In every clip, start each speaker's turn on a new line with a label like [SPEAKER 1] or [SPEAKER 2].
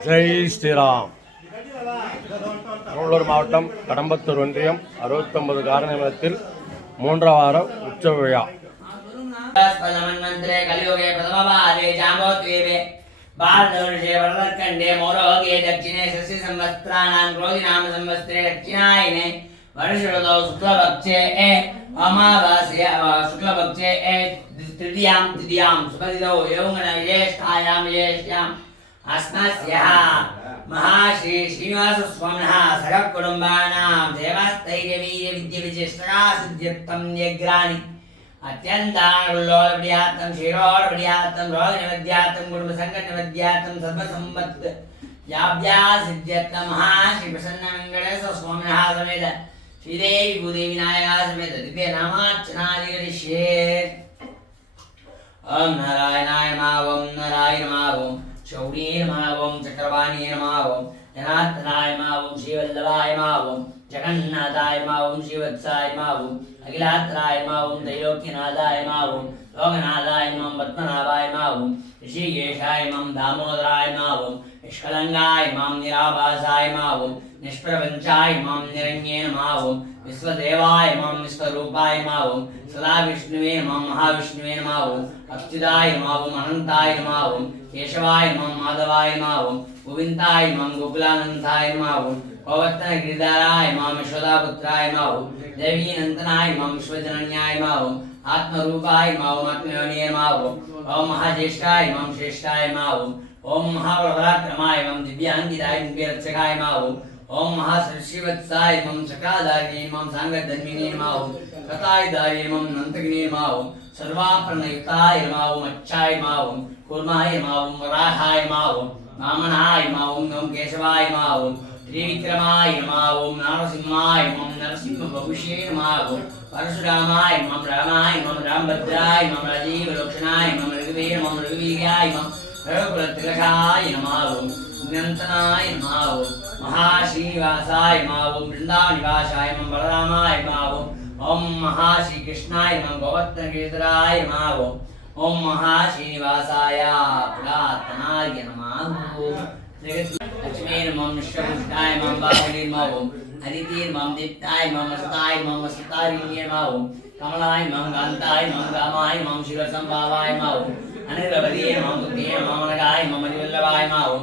[SPEAKER 1] ஜெய் ஸ்ரீராம் திருவள்ளூர் மாவட்டம் கடம்பத்தூர் ஒன்றியம் அறுபத்தொன்பது காரணத்தில் மூன்றாம் வார உற்சவ விழா
[SPEAKER 2] स्पदमन्वन्तरे कलियुगे प्रथमवारे जाम्बोद्वीपे बालदर्शे वरदखण्डे मोरोगे दक्षिणे शशि संवत्सराणां क्रोधिनाम संवत्सरे दक्षिणायने वर्षऋतौ शुक्लपक्षे ए अमावास्ये अ, शुक्लपक्षे ए तृतीयां तृतीयां అస్మస్య మహాశ్రీ శ్రీనివాస స్వామిన సగ కుటుంబానాం దేవస్థైర్యవీర్య విద్య విచేష్టగా సిద్ధ్యత్వం యగ్రాని అత్యంతారులోలపడియాత్తం శిరోర్పడియాత్తం రోగ నిమధ్యాత్తం కుటుంబ సంఘ నిమధ్యాత్తం సర్వసంపత్ యాభ్యా సిద్ధ్యత్వ మహాశ్రీ ప్రసన్న వెంకటేశ్వర స్వామిన సమేత శ్రీదేవి భూదేవి నాయక సమేత దివ్య నామార్చనాదిగరిష్యే ఓం నారాయణాయ మా నారాయణ మా शौर्ये नमावं, चक्रवाणीये नमावं धनात्तनाय मावं, श्रीवल्लभाय मावं, जगन्नाथाय मावं, श्रीवत्साय मावं, अखिलात्राय मावं, त्रैलोक्यनाथाय मावं, लोकनाथाय माँ पद्मनाभाय मावं, ऋषिकेशाय माँ दामोदराय मावं निष्कलङ्गाय माँ निराभासाय मावं निष्प्रपञ्चाय माँ निरञ्जय नमावं विश्वदेवाय माँ विश्वरूपाय मावं सदा विष्णुवे माँ महाविष्णुवे नमावं अच्युताय मावम् अनन्ताय नमावं केशवाय माँ माधवाय मावं, गोविन्दाय माँ गोकुलानन्दाय मावं पवर्तनगिरिधाराय माँ यशोदापुत्राय मावं, देवीनन्दनाय माँ विश्वजनन्याय मावं, आत्मरूपाय मावम् आत्मयोनिय मावम् ॐ महाज्येष्ठाय माँ श्रेष्ठाय मावम् ॐ महाप्रभराक्रमाय माँ दिव्याङ्गिताय दिव्यरक्षकाय मावम् ॐ ॐ महासृशिवत्साय नमः चक्राधारिणे नमः साङ्गधन्विने नमः ॐ कथायधारिणे नमः नन्तगिने नमः ॐ सर्वाप्रणयुक्ताय नमः ॐ अच्छाय नमः ॐ कुर्माय नमः ॐ वराहाय नमः ॐ वामनाय नमः ॐ ॐ केशवाय नमः ॐ त्रिविक्रमाय नमः ॐ नारसिंहाय नमः नरसिंहबहुषे नमः ॐ परशुरामाय नमः रामाय नमः रामभद्राय नमः राजीवलोचनाय नमः रघुवे नमः रघुवीर्याय नमः रघुकुलतिलकाय नमः జ్ఞంతనాయ మా ఓం మహాశ్రీనివాసాయ మా ఓం బృందావనివాసాయ మం బలరామాయ మా ఓం ఓం మహాశ్రీకృష్ణాయ మం గోవర్ధనకీర్తనాయ మా ఓం ఓం మహాశ్రీనివాసాయ పురాతనాయ నమా లక్ష్మీ మం విశ్వకృష్ణాయ మం బాహుని మా ఓం హరితీర్ మం దీప్తాయ మమ సుతాయ మమ సుతారిణ్యే మా ఓం కమలాయ మం గంతాయ మం గామాయ మం శివసంభావాయ మా ఓం మమ మమ మా ఓం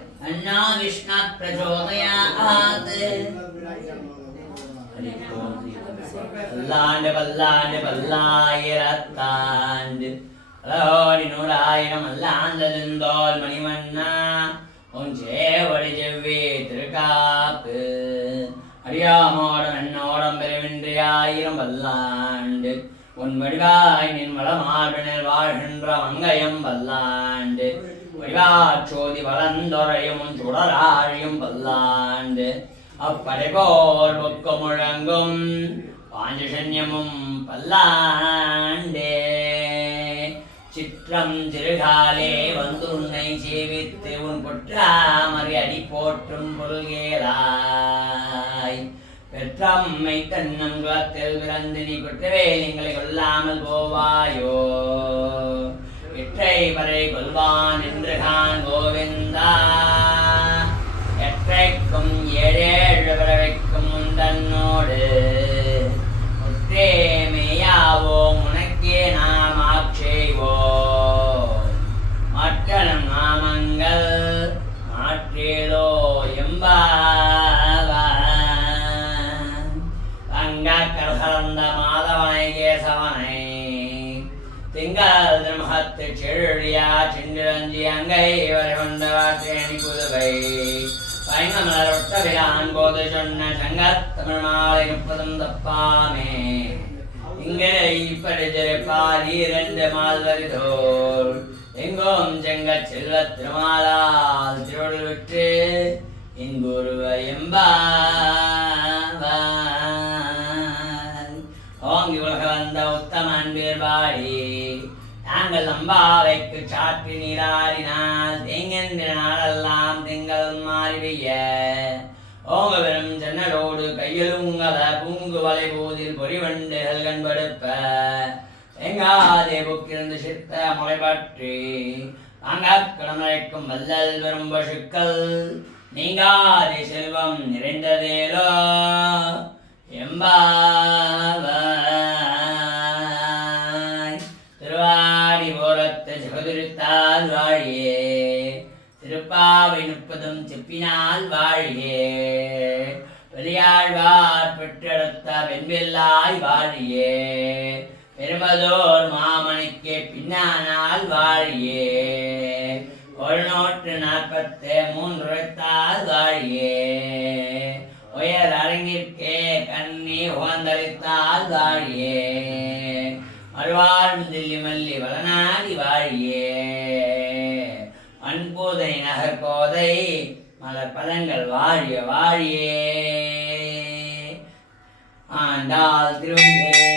[SPEAKER 2] अन्ना विष्णात् प्रचोदयात् பல்லாண்டு பல்லாண்டு பல்லாயிரத்தாண்டு அலோடி நூறாயிரம் அல்லாண்டதெந்தோல் மணிவண்ணா உன் சேவடி செவ்வே திருக்காப்பு அடியாமோடம் என்னோடம் பெருமின்றி ஆயிரம் பல்லாண்டு உன் வடிவாய் நின் வளமாபினர் வாழ்கின்ற மங்கையம் பல்லாண்டு வடிவாச்சோதி வளந்தொரையும் சுடராழியும் பல்லாண்டு. அப்படை போல் முழங்கும் பாஞ்சசன்யமும் பல்லாண்டே. சிற்றம் திருகாலே வந்து உன்னை சேவித்து உன் பொற்றாமறி அடி போற்றும் பொருள்கேளாய். பெற்றம்மை தன்னம் குலத்தில் பிறந்து நீ குற்றவேலிங்களை கொல்லாமல் போவாயோ? இற்றை வரை கொல்வான் என்று கான் கோவிந்தா. எற்றைக்கும் ஏழேழு பிறவைக்கும் உந்தன்னோடு முற்றேமையாவோம் உனக்கே நாம் ஆட்சேவோம் மற்றனும் நாமங்கள் மாற்றேதோ எம்பா தங்க கலந்த மாதவனை கேசவனை திங்கள் திருமகத்து செழியா செண்டிரஞ்சி அங்கை வரை கொண்டவாற்றேணி புதுவை. பயங்கமலரொட்ட விழான் போது சொன்ன சங்கத் தமிழ் மாலை முப்பதும் தப்பாமே. இங்கே இப்படி ஜெரிப்பால் இரண்டு மால்வரிதோர் எங்கோம் செங்க செல்வத் திருமாலால் திருவள்ளுவிட்டு இங்குருவ எம்பா ஓங்கி உலக வந்த உத்தமன் பேர் வாழி நாங்கள் அம்பாவைக்கு சாற்றி நீராடினால் தேங்கென்ற நாளெல்லாம் திங்கள் மாறி பெய்ய ஓங்க வெறும் ஜன்னலோடு கையெழுங்கல உங்கள பூங்கு வலை போதில் பொறிவண்டுகள் கண்படுப்ப எங்காதே புக்கிருந்து சித்த முளை பற்றி. கடமழைக்கும் வல்லல் வரும் பசுக்கள். நீங்காதே செல்வம் நிறைந்ததேலோ. எம்பா முப்பதும் வாழியே. வெளியாழ்வார் பெற்றெடுத்த வெண்வெல்லாய் வாழியே. பெருமதோர் மாமணிக்கு பின்னானால் வாழியே. ஒரு நூற்று நாற்பத்து மூன்றுத்தால் வாழியே. உயர் அரங்கிற்கே கண்ணி உகந்தளித்தால் வாழியே. மறுவாழ்வு தில்லி மல்லி வளநாடி வாழியே. அன்போதை நகர்கோதை மலர் பதங்கள் வாழிய வாழியே. ஆண்டாள் திருவங்கே